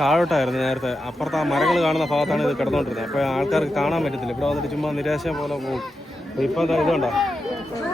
താഴോട്ടായിരുന്നു നേരത്തെ. അപ്പുറത്ത് ആ മരങ്ങൾ കാണുന്ന ഭാഗത്താണ് ഇത് കിടന്നുകൊണ്ടിരുന്നത്. അപ്പോൾ ആൾക്കാർക്ക് കാണാൻ പറ്റത്തില്ല. ഇവിടെ വന്നിട്ട് ചുമ്മാ നിരാശ പോലെ പോകും. ഇപ്പൊ എന്താ ഇതുണ്ടോ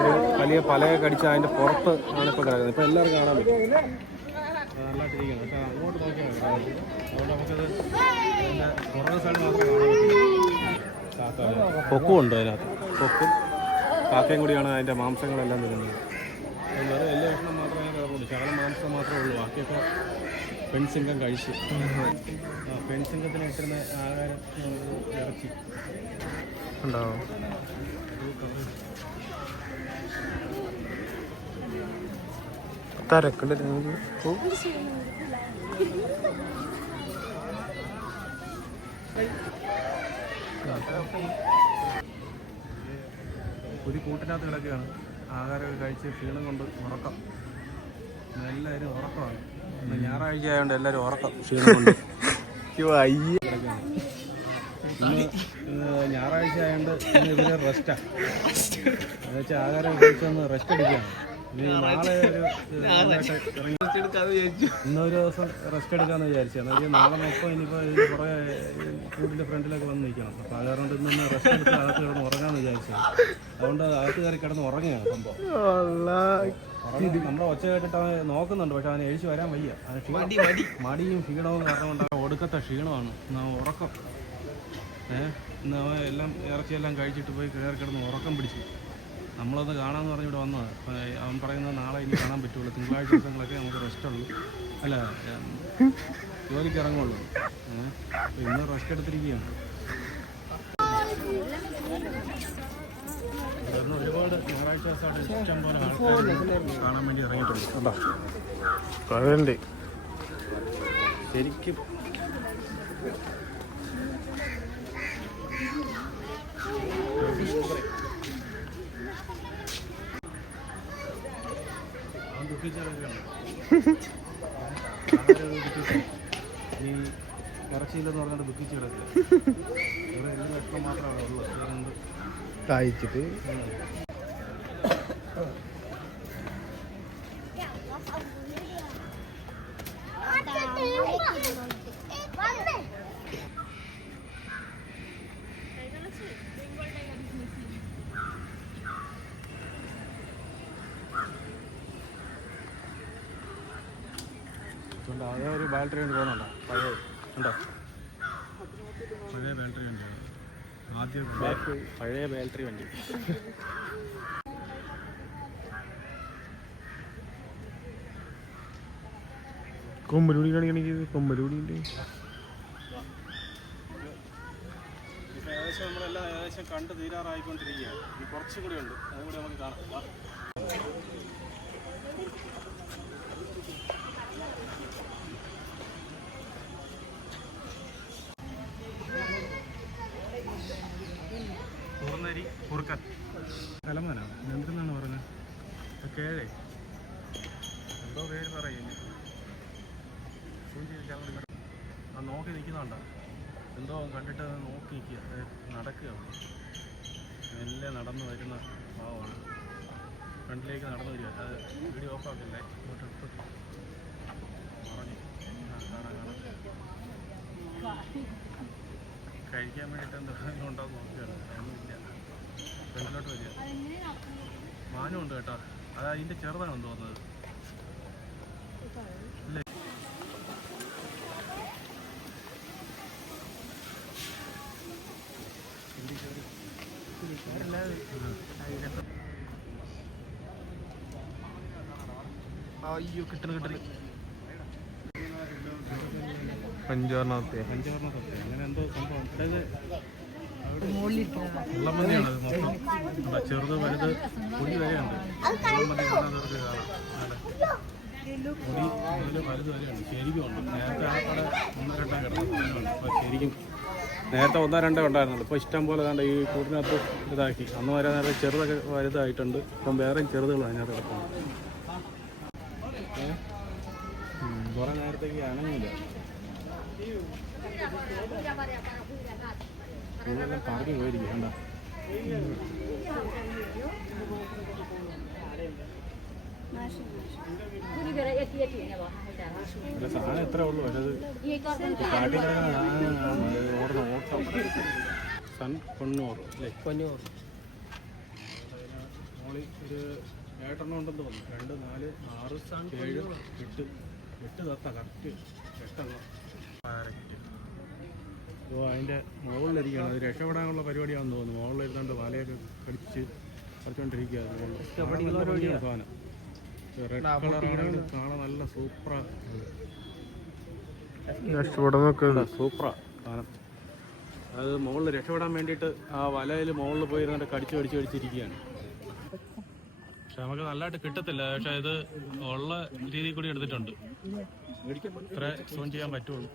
ഒരു വലിയ പലയെ കടിച്ച അതിന്റെ പുറത്ത് ആണ് ഇപ്പോൾ കിടക്കുന്നത്. ഇപ്പോൾ എല്ലാവരും കാണാൻ പറ്റും. പുറകെ സൈഡ് ഉണ്ട് അതിനകത്ത്. കൊക്കും കാക്കയും കൂടിയാണ് അതിന്റെ മാംസങ്ങളെല്ലാം വെറും എല്ലാ ഭക്ഷണം കിടക്കുള്ളൂ മാംസം മാത്രമേ ഉള്ളൂ ബാക്കിയൊക്കെ പെൺസിംഗം കഴിച്ചു. ആ പെൺസിംഗത്തിന് കിട്ടുന്ന ആഹാരം ഇറച്ചി. ഉണ്ടാവും. തിരക്കുണ്ട് ഒരു കൂട്ടിനകത്ത് കിടക്കുകയാണ്. ആഹാരമൊക്കെ കഴിച്ച് ക്ഷീണം കൊണ്ട് ഉറക്കം. എല്ലാവരും ഉറക്കമാണ്. ഞായറാഴ്ച ആയതുകൊണ്ട് എല്ലാവരും ഉറക്കം. ഞായറാഴ്ച ആയതുകൊണ്ട് ഇവർ റെസ്റ്റാണ് എന്നുവെച്ചാൽ ആഹാരം കഴിച്ചൊന്ന് റെസ്റ്റ് അടിക്കുകയാണ് ഇന്നൊരു ദിവസം റെസ്റ്റ് എടുക്കാന്ന് വിചാരിച്ചു. എന്നാൽ നാളെ മൊത്തം ഇനിയിപ്പോൾ കുറെ കൂടിന്റെ ഫ്രണ്ടിലൊക്കെ വന്ന് നിൽക്കണം. അപ്പോൾ അത് കാരണം ഇന്ന് റെസ്റ്റ് എടുത്ത് അകത്ത് കിടന്ന് ഉറങ്ങാമെന്ന് വിചാരിച്ചു. അതുകൊണ്ട് അകത്ത് കയറി കിടന്ന് ഉറങ്ങുകയാണ് സംഭവം. നമ്മളെ ഒച്ച കേട്ടിട്ട് അവൻ നോക്കുന്നുണ്ട് പക്ഷെ അവന് എഴുച്ചു വരാൻ വയ്യ. മടിയും ക്ഷീണവും കാരണം കൊണ്ട് ഒടുക്കത്തെ ക്ഷീണമാണ്. ഉറക്കം. ഏഹ് ഇന്ന് അവൻ എല്ലാം ഇറച്ചിയെല്ലാം കഴിച്ചിട്ട് പോയി കയറി കിടന്ന് ഉറക്കം പിടിച്ചു. നമ്മളൊന്ന് കാണാമെന്ന് പറഞ്ഞ് ഇവിടെ വന്നത് അവൻ പറയുന്നത് നാളെ ഇനി കാണാൻ പറ്റുള്ളൂ. തിങ്കളാഴ്ച ദിവസങ്ങളൊക്കെ നമുക്ക് റെസ്റ്റ് ഉള്ളൂ. അല്ല ജോലിക്ക് ഇറങ്ങുള്ളൂ ഇന്ന് റെസ്റ്റ് എടുത്തിരിക്കുകയാണ് ഇന്ന് ഒരുപാട് ഞായറാഴ്ച ദിവസമായിട്ട് ഇഷ്ടം പോലെ ആൾക്കാർ കാണാൻ വേണ്ടി ഇറങ്ങിയിട്ടുണ്ട് കണ്ടോ ശരിക്കും അവൻ ദുഃഖിച്ചിറങ്ങുകയാണ്. ആഹാരം ദുഃഖിച്ചു. ഇനി ഇറച്ചിയില്ലെന്ന് പറഞ്ഞിട്ട് ദുഃഖിച്ച് കിടക്കുക ഇവിടെ എല്ലാം ഭക്ഷണം മാത്രമാണ് ഉള്ളത് കഴിച്ചിട്ട് ഉണ്ട് അതേ ഒരു ബാറ്ററി ഉണ്ട് പോകുന്നുണ്ടോ. പഴയ ഉണ്ടോ? പഴയ ബാറ്ററി വണ്ടി. ആദ്യം പഴയ ബാറ്ററി വണ്ടി. കൊമ്പലൂടി കാണിക്കണെങ്കിൽ കൊമ്പലൂടി ഉണ്ട് ഇപ്പം ഏകദേശം നമ്മളെല്ലാം ഉണ്ട് അതും കൂടി നമുക്ക് കാണാം. കുറുനരി കുറുക്കൻ എന്തെന്നാണ് പറഞ്ഞത് കേഴേ എന്തോ പേര് പറയുന്നു ആ നോക്കി നിൽക്കുന്നുണ്ട്. എന്തോ കണ്ടിട്ട് നോക്കി നിൽക്കുക. നടക്കുക. മെല്ലെ നടന്നു വരുന്ന ഭാവമാണ്. ഫ്രണ്ടിലേക്ക് നടന്നു വരിക. അത് വീഡിയോ ഓഫ് ആക്കില്ലേ? കാണാം കാണാം. കഴിക്കാൻ വേണ്ടിയിട്ട് എന്തെങ്കിലും ഉണ്ടോ നോക്കുകയാണ് ഒന്നുമില്ല ഫ്രണ്ടിലോട്ട് വരിക. മാനുണ്ട് കേട്ടോ. അത് അതിന്റെ ചെറുതാണെന്ന് തോന്നുന്നത്. ഇല്ലേ? അയ്യോ കിട്ടണ കിട്ടണ. അഞ്ചാറിനകത്തെ പഞ്ചവർണ സത്യം അങ്ങനെ എന്തോ സംഭവം അതായത് വെള്ളമതിയാണ് മൊത്തം ചെറുത് വലുത് പൊടി വരെയുണ്ട്. വെള്ളമതി കാണാത്തവർക്ക് കാണാം. പൊടി മുതൽ വലുത് വരെയുണ്ട് ശരിക്കും ഉണ്ട്. നേരത്തെ ആ കട ഒന്നോ രണ്ടോ കിടന്നു ശരിക്കും നേരത്തെ ഒന്നോ രണ്ടോ ഉണ്ടായിരുന്നുള്ളൂ. ഇപ്പോൾ ഇഷ്ടം പോലെ കണ്ട ഈ കൂട്ടിനകത്ത് ഇതാക്കി. അന്ന് വരെ നേരത്തെ ചെറുതൊക്കെ വലുതായിട്ടുണ്ട്. ഇപ്പം വേറെയും ചെറുതുകൾ അതിനകത്ത് കിടക്കുന്നു കുറേ നേരത്തേക്ക് അനങ്ങില്ല ഇതെല്ലാം പാർക്കിൽ എത്തി കണ്ടോ? അല്ല, സാധനം എത്ര ഉള്ളൂ. പക്ഷെ അത് ഓടുന്ന ഓട്ടം സൺ അല്ലേ? മോളി ഒരു ഏട്ടെണ്ണം ഉണ്ടെന്ന് തോന്നുന്നു. രണ്ട് നാല് ആറ് ഏഴ് എട്ട്. എട്ട് തത്ത കറക്റ്റ് എട്ടെണ്ണം. ഓ അതിന്റെ മുകളിലിരിക്കുകയാണ്. അത് രക്ഷപ്പെടാനുള്ള പരിപാടിയാണെന്ന് തോന്നുന്നു. മുകളിലിരുന്നാണ്ട് വലയൊക്കെ കടിച്ച് സാധനം. കാണാൻ നല്ല സൂപ്പറാ രക്ഷപ്പെടാൻ നോക്കുക സൂപ്പറാ സാധനം. അത് മുകളിൽ രക്ഷപ്പെടാൻ വേണ്ടിയിട്ട് ആ വലയിൽ മുകളിൽ പോയി ഇരുന്നിട്ട് കടിച്ചു കടിച്ച് കടിച്ചിരിക്കുകയാണ്. പക്ഷെ നമുക്ക് നല്ലതായിട്ട് കിട്ടത്തില്ല. പക്ഷെ ഇത് ഉള്ള രീതിയിൽ കൂടി എടുത്തിട്ടുണ്ട്. ഇത്ര സോൺ ചെയ്യാൻ പറ്റുള്ളൂ.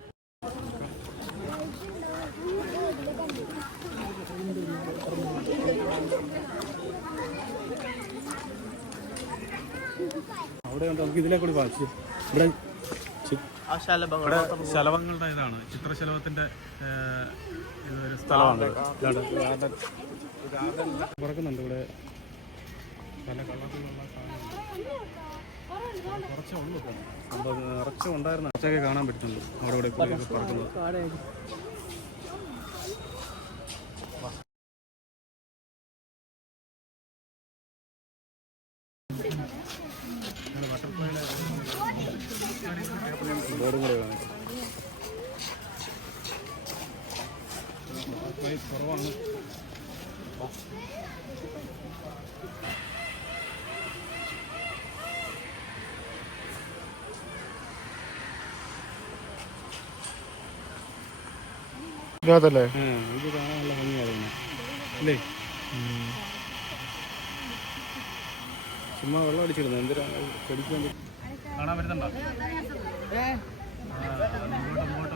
അവിടെ ഉണ്ട് നമുക്ക് ഇതിലെ കൂടി വാങ്ങിച്ചു ഇവിടെ ശലഭങ്ങളുടെ ഇതാണ്. ചിത്രശലഭത്തിന്റെ ഒരു സ്ഥലമാണ് പറക്കുന്നുണ്ട് ഇവിടെ. പല കളറിലുള്ള കുറച്ചേ ഉള്ളൂ. സംഭവം കുറച്ചൊക്കെ കാണാൻ പറ്റുന്നുണ്ട്. അവിടെ ഇവിടെ കൂടി പറക്കുന്നത് ബോർഡും കൂടെ വേണം. കുറവാണ് ഇതിനകത്തല്ലേ? ആ, ഇത് കാണാൻ നല്ല ഭംഗിയായിരുന്നു. അല്ലേ? ചുമ്മാ വെള്ളം അടിച്ചിരുന്നു? എന്തിനാ? കടിക്കാൻ കാണാൻ വരുന്നുണ്ടോ ആ, ഇങ്ങോട്ട് ഇങ്ങോട്ട്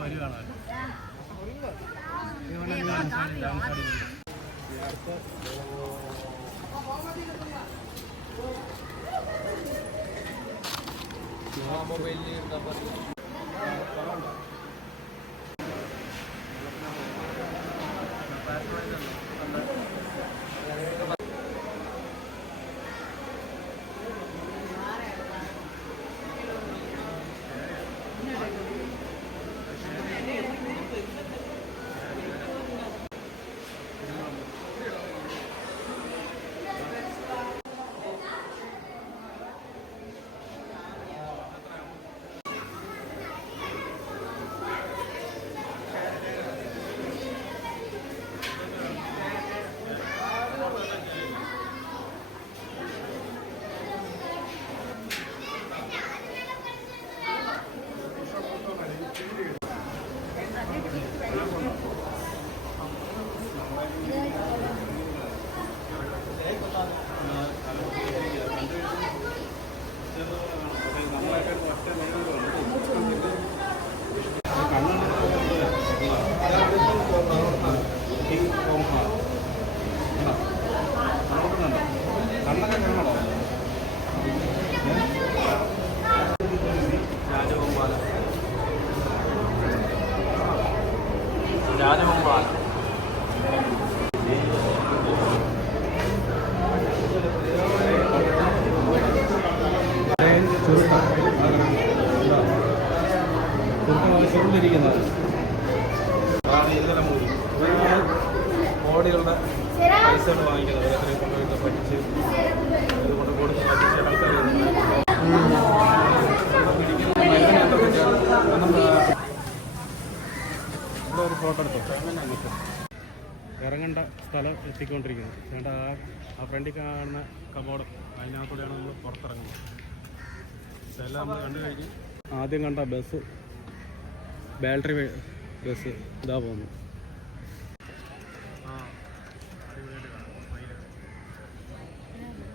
ചുരുണ്ടിരിക്കുന്നത് കോടികളുടെ പൈസകൾ വാങ്ങിക്കുന്നത്. ഓരോരുത്തരെ കൊണ്ടുപോയിട്ട് പഠിച്ച് ഇത് കൊടുത്ത് പഠിച്ച ആൾക്കാർ ഒരു ഫോട്ടോ എടുത്തോ ഇറങ്ങേണ്ട സ്ഥലം എത്തിക്കൊണ്ടിരിക്കുന്നത് വേണ്ട ആ ആ ഫ്രണ്ടിൽ കാണുന്ന കബോർഡ് അതിനകത്തൂടെയാണ് നമ്മൾ പുറത്തിറങ്ങുന്നത്. നമ്മൾ കണ്ടു കഴിഞ്ഞ് ആദ്യം കണ്ട ബസ് ബാറ്ററി ബസ് ഇതാ പോകുന്നു ആ അടിപൊളിയായിട്ട് കാണാം മയിൽ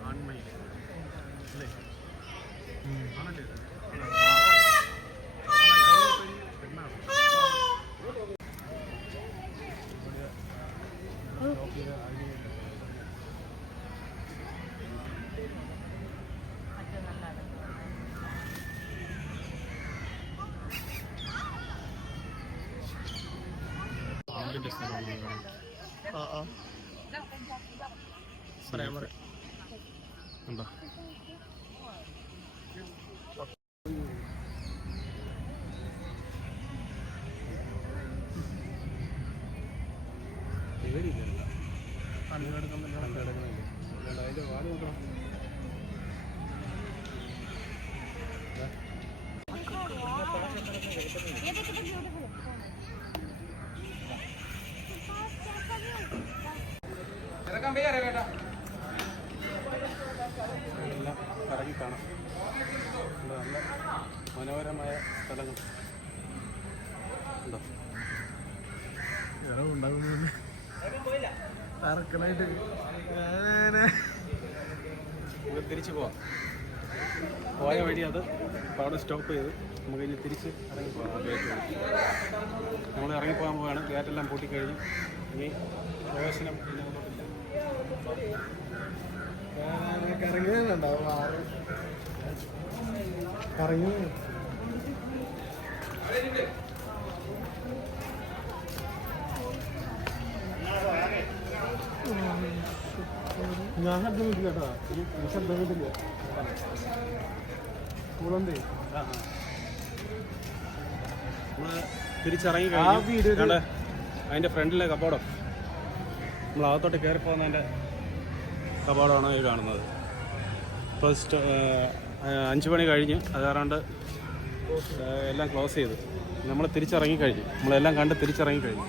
ആൺമയിൽ അല്ലേ ആണല്ലേ ഇത്? പെണ്ണാണ്. സ്റ്റോപ്പ് ചെയ്ത് അതിന് പാമ്പിന്റെ സ്ഥലമാണ് ഇത് കാണുന്നത്. ആ ആ പറയാൻ പറയാം. ഉണ്ടോ എല്ലാം കറങ്ങി കാണാം ഇവിടെ നല്ല മനോഹരമായ സ്ഥലങ്ങൾ ഉണ്ടോ നമുക്ക് തിരിച്ചു പോവാം. പോയ വഴി അത് അവിടെ സ്റ്റോപ്പ് ചെയ്ത്. നമുക്ക് ഇനി തിരിച്ച് ഇറങ്ങി പോകാം ഗേറ്റ് വഴി. നമ്മൾ ഇറങ്ങിപ്പോകാൻ പോവുകയാണ്. ഗേറ്റെല്ലാം പൂട്ടിക്കഴിഞ്ഞു. ഇനി പ്രവേശനം ഇനി അങ്ങോട്ടില്ല ഞാൻ ശബ്ദം കിട്ടില്ല കേട്ടോ ഈ ശബ്ദം കിട്ടില്ല സ്കൂളുണ്ടേ തിരിച്ചിറങ്ങി കഴിഞ്ഞു അതിന്റെ ഫ്രണ്ടിലെ കപ്പോടം നമ്മൾ അകത്തോട്ട് കയറി പോകുന്നതിന്റെ കപ്പോടമാണ് ഈ കാണുന്നത്. ഫസ്റ്റ് സ്റ്റോ അഞ്ച് മണി കഴിഞ്ഞ് അതാറാണ്ട് എല്ലാം ക്ലോസ് ചെയ്തു. നമ്മൾ തിരിച്ചിറങ്ങി കഴിഞ്ഞു നമ്മളെല്ലാം കണ്ട് തിരിച്ചിറങ്ങി കഴിഞ്ഞു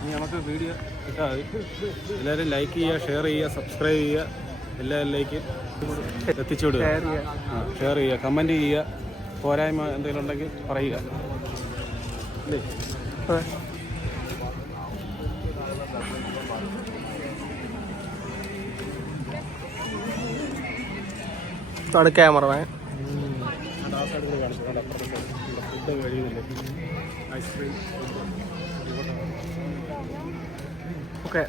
ഇനി നമുക്ക് വീഡിയോ എല്ലാവരും ലൈക്ക് ചെയ്യുക ഷെയർ ചെയ്യുക സബ്സ്ക്രൈബ് ചെയ്യുക. എല്ലാവരിലേക്ക് എത്തിച്ചു വിടുക ഷെയർ ചെയ്യുക കമന്റ് ചെയ്യുക പോരായ്മ എന്തെങ്കിലും ഉണ്ടെങ്കിൽ പറയുക. അല്ലേ? ക്യാമറ ക്യാമറമാൻ ആ സൈഡിൽ കാണിച്ചു അവിടെ അപ്പുറത്തെ സൈഡ് ഇവിടെ ഫുഡ് കഴിയുന്നില്ല ഐസ്ക്രീം ഓക്കെ